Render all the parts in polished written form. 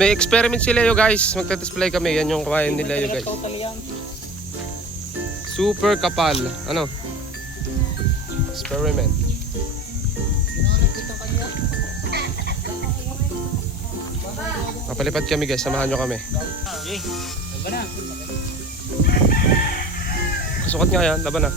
May experiment si Leo guys. Magte-display kami. Yan yung kawayan ni Leo guys. Super kapal. Ano? Experiment. Papalipad kami guys. Samahan nyo kami. Kasukat nga yan. Laban na.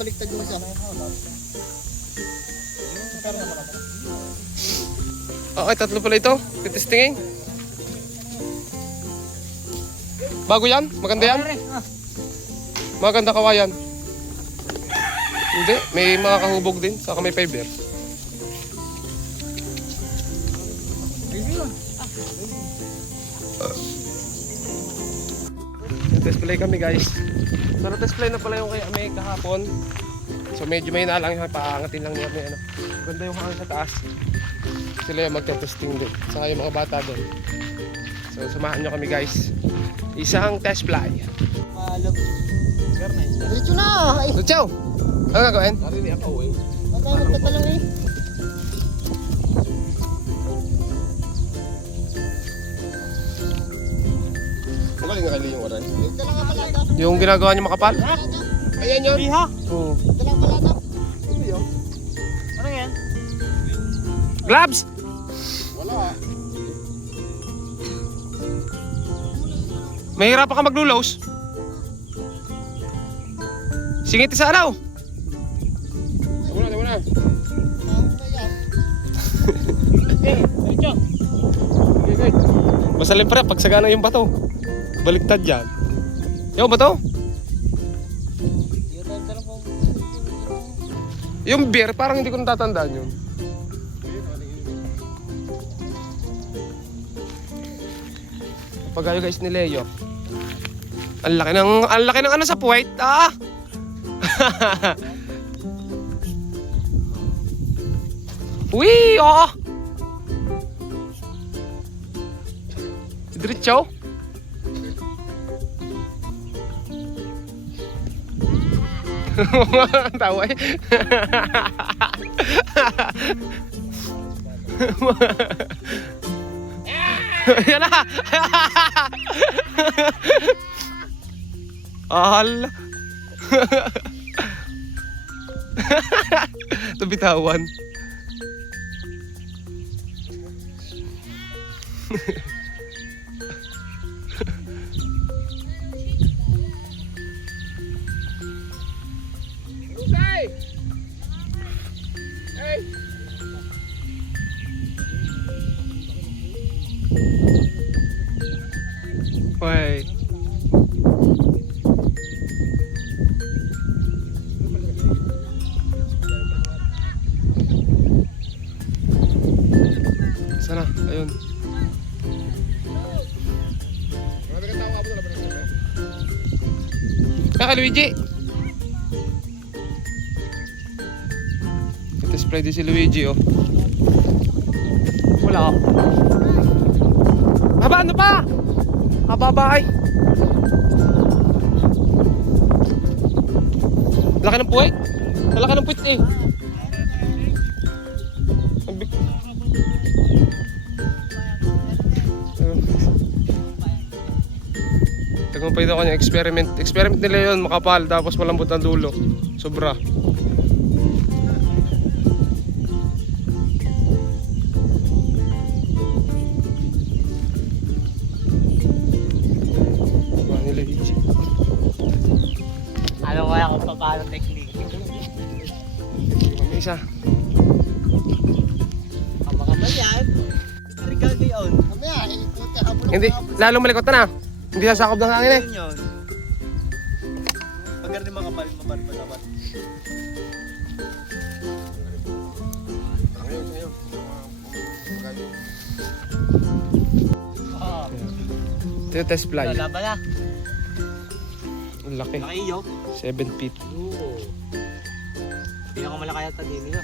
Baliktad mo siya. Okay, tatlo pala ito. Titestingin. Bago yan? Maganda yan? Maganda kawayan. Hindi, may mga kahubog din. Saka may fiber. Display kami guys. So na-display na pala yung kay Ame kahapon. So medyo may nalang yung paangatin lang niya. Ano. Ganda yung hangin sa taas. Sila yung magte-testing din. Saka yung mga bata doon. So samahan nyo kami guys. Isang test fly. Diretso na! So ciao! Ano gagawin? Matay magkatalang eh. Magaling nga kayo yung oran. Dalang nga malata. Yung ginagawa niyo makapal? Ayan yun. Iha? Oo. Dalang malata. Ano yan? Gloves! Wala. Mahirapan ka maglulos. Singit sa alaw. Tama na. Diretso. Okay. Basta limpre, pagsagana yung bato. Baliktad yan. Yung bato? Yung beer, parang hindi ko natatandaan yun. Pagayo guys ni Leo. Ang laki ng ano sa puwet, ah! Uy, oh! Diretso. Tawa eh. Yan na. Al. Tubitawan. Why? Sana, ayun. Kaka Luigi. Display din si Luigi oh. Wala oh. Haba ano pa? Hababay. Laki ng puwet. Laki ng puwet eh. Tagumpay daw kanya experiment. Experiment nila yun, makapal tapos malambot ang dulo. Sobra. Alam ko kaya kung paano technique. May isa. Kamakapal yan. Regal ngayon. Mamaya, habulong Hindi, lalong malikot na. Hindi sasakop ng hangin eh. Yun. Pag ganun makapal, mabarba dapat. Ito yung test fly. Laban na. Ang laki. Laki iyo. 7 feet. Oo. Pinakamalaki yata din nila.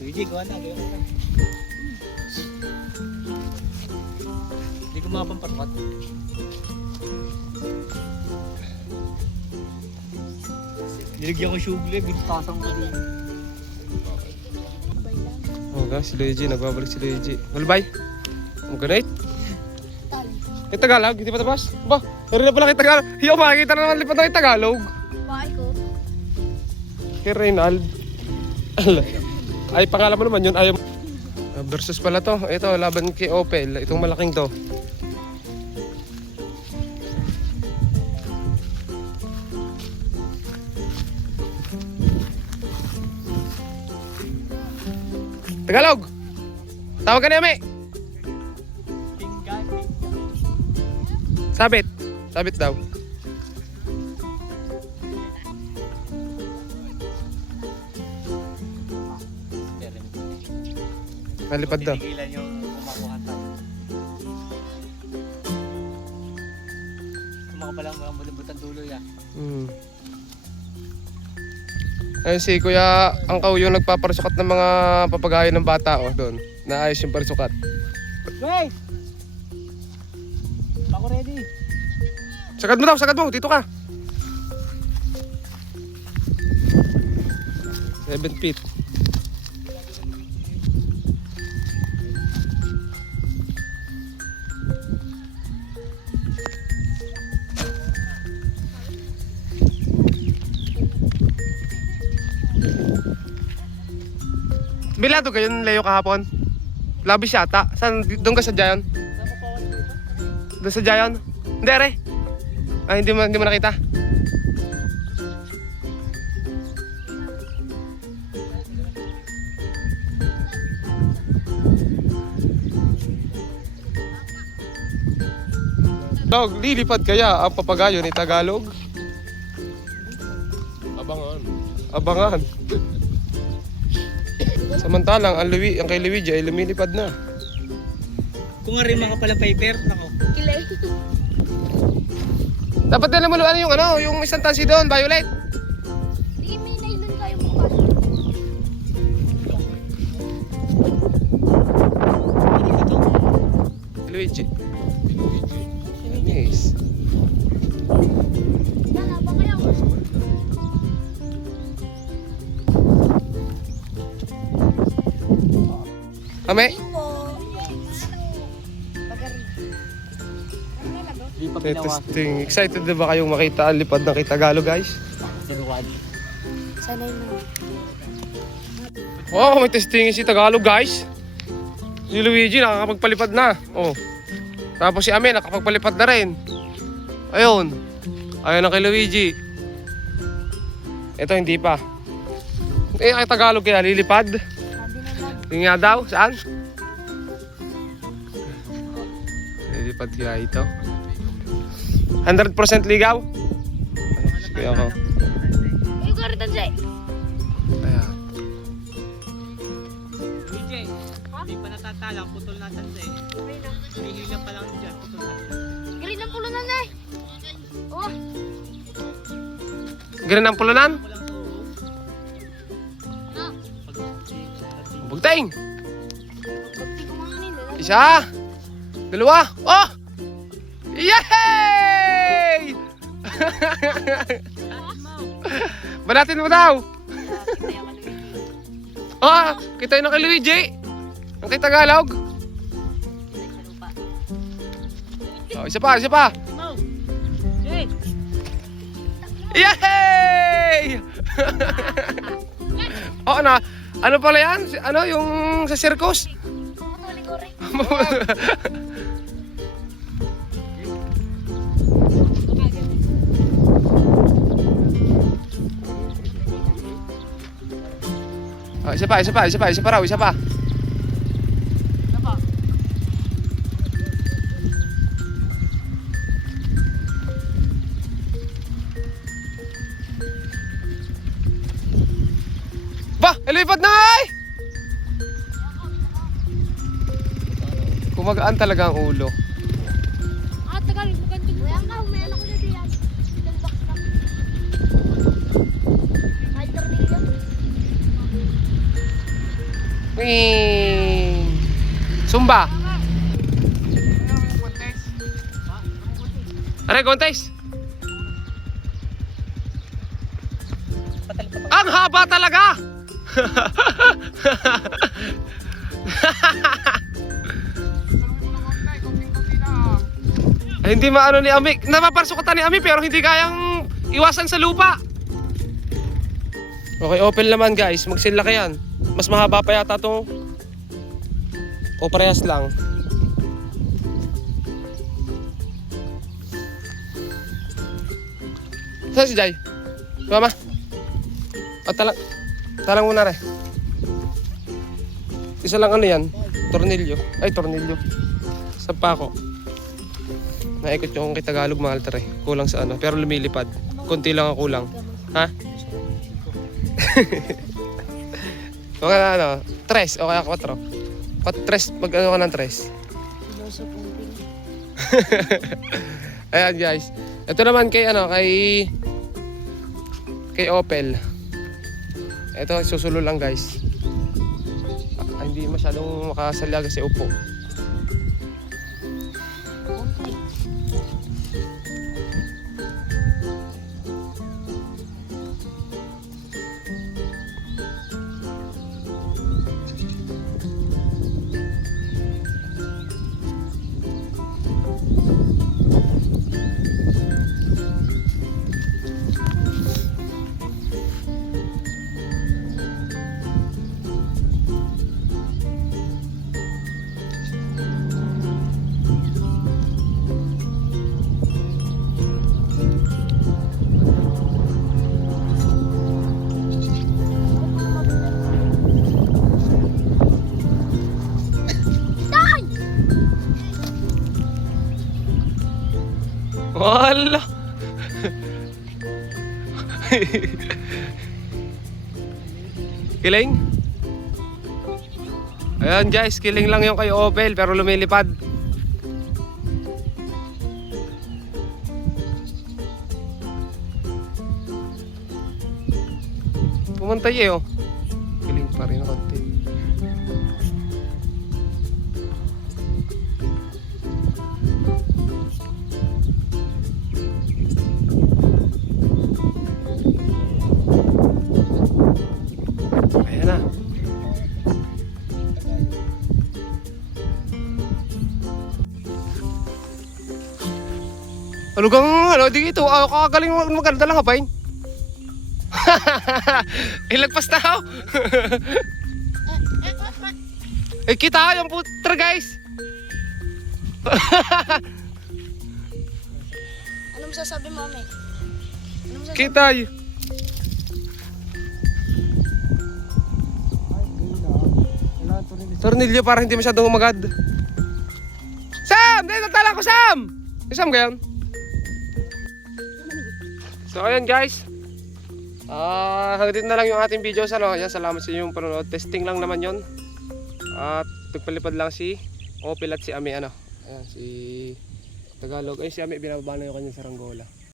Luigi, gawa na. ko makapamparukat. Nilagyan ko sugle, bintasang ko din. Oh guys, si Luigi, nagbabalik si Luigi. Malbay. Ang ganit. Tali. Kay Tagalog, hindi pa tapos? Ba, meron na pala kay Tagalog. Hiyo, makikita na naman lipat na kay Tagalog. Bakit ko? Kay Reynald. Ay, pangalan mo naman yun. Ayaw. Versus pala to. Ito, laban kay Opel. Itong malaking to. Tagalog! Tawag ka na Yami! Pinggan. Sabit. Sabit daw. Nalipad daw. Tinigilan yung kumakuha tayo. Kumaka pa lang mga malambot dulo ya. Ayun si Kuya Angkaw yung nagpaparasukat ng mga papagayo ng bata doon. Naayos yung parasukat. Hey! Ako ready. Sagad mo daw, sagad mo. Dito ka. 7 feet. Bilado kayo Leo kahapon? Labis yata. Saan? Doon ka sa Giant? Doon sa Giant? Hindi re. Ay, hindi mo nakita. Dog, lilipad kaya ang papagayo ni Tagalog? Abangan. Abangan. Samantalang ang kay Luigi ay lumilipad na. Kung nga rin mga palang paper, nako. Kilay. Dapat nila mo yung isang tansi doon, Violet. Sige, may nylon kayo mukha. Luigi. Nice. Yan, abang kayo. Ame? Di pa pinawa. Testing. Excited na ba kayong makita ang lipad ng kay Tagalog, guys? Sinuwan. Sanay mo. Wow, may testing si Tagalog, guys. Si Luigi nakakapagpalipad na. Oh. Tapos si Ame nakakapagpalipad na rin. Ayun. Ayun na kay Luigi. Ito hindi pa. Eh, kay Tagalog kaya lilipad. Sabi naman. Yung nga daw, saan? Lilipad kaya ito. 100% ligaw? Sige ako. Kayo ka rin tansay. Ayan. DJ, hindi pa natatalang, putol natin sa Hihila pa lang dyan, putol natin. Green ang pulo na na eh. Oh, Ganun ang pulunan? Walang tuho. na. Bugtaing! Pagti ko mga nila. Isa! Dalawa! Oh! Yay! Banatin mo daw! Ah! Kita yun ang kay Luigi! Ang kay Tagalog! Oh, isa pa! Isa pa! Hey! Yay! Oo na. Ano pala yan? Ano yung sa circus? Matuling ko rin. Oh, isa pa, isa pa, isa pa, isa pa raw, isa pa. Ba, ilipad na ay! Kumagaan talaga ang ulo. Ah, tagal. Magandang. Kuya ka, umayan ako na diyan. Ilang box lang. Ay, tornilyo. Wing! Sumba! Aray, kontes! Patal pa Ang haba talaga! Ay, hindi maano ni Ami. Napaparsukatan ni Ami pero hindi kayang iwasan sa lupa. Okay, Opel naman guys. Magsinlaki yan. Mas mahaba pa yata itong o parehas lang. Saan si Jai? Mama? O talang muna rin. Isa lang ano yan? Tornilyo. Ay, tornilyo. Saan pa ako? Naikot yung kay Tagalog mahal tare. Kulang sa ano. Pero lumilipad. Kunti lang ang kulang. Ha? Okay na ano. 3 o kaya 4. 3. Mag-ano ka ng 3. Ayan guys. Ito naman kay ano. Kay Opel. Ito susulo lang guys. Hindi masyadong makasalya kasi upo. Wala. Kiling? Ayan guys, kiling lang yung kay Opel pero lumilipad. Pumantay eh oh. Kiling pa rin konti. Ayan na. Ano kang ano dito? Kakagaling maganda lang hapain. Ilagpas na ako. Eh kita yung putra guys. Ano masasabi mo, Ame? Ano masasabi? Kita y. Tornilyo para hindi masyadong umagad. Sam! Dito tala ko Sam! Sam gayon? So ayan guys. Hanggang dito na lang yung ating video sa ayan, salamat sa inyong panonood. Testing lang naman yon. At nagpalipad lang si Opel at si Ami ano. Ayan si Tagalog. Ay si Ami binababa na yung kanyang saranggola.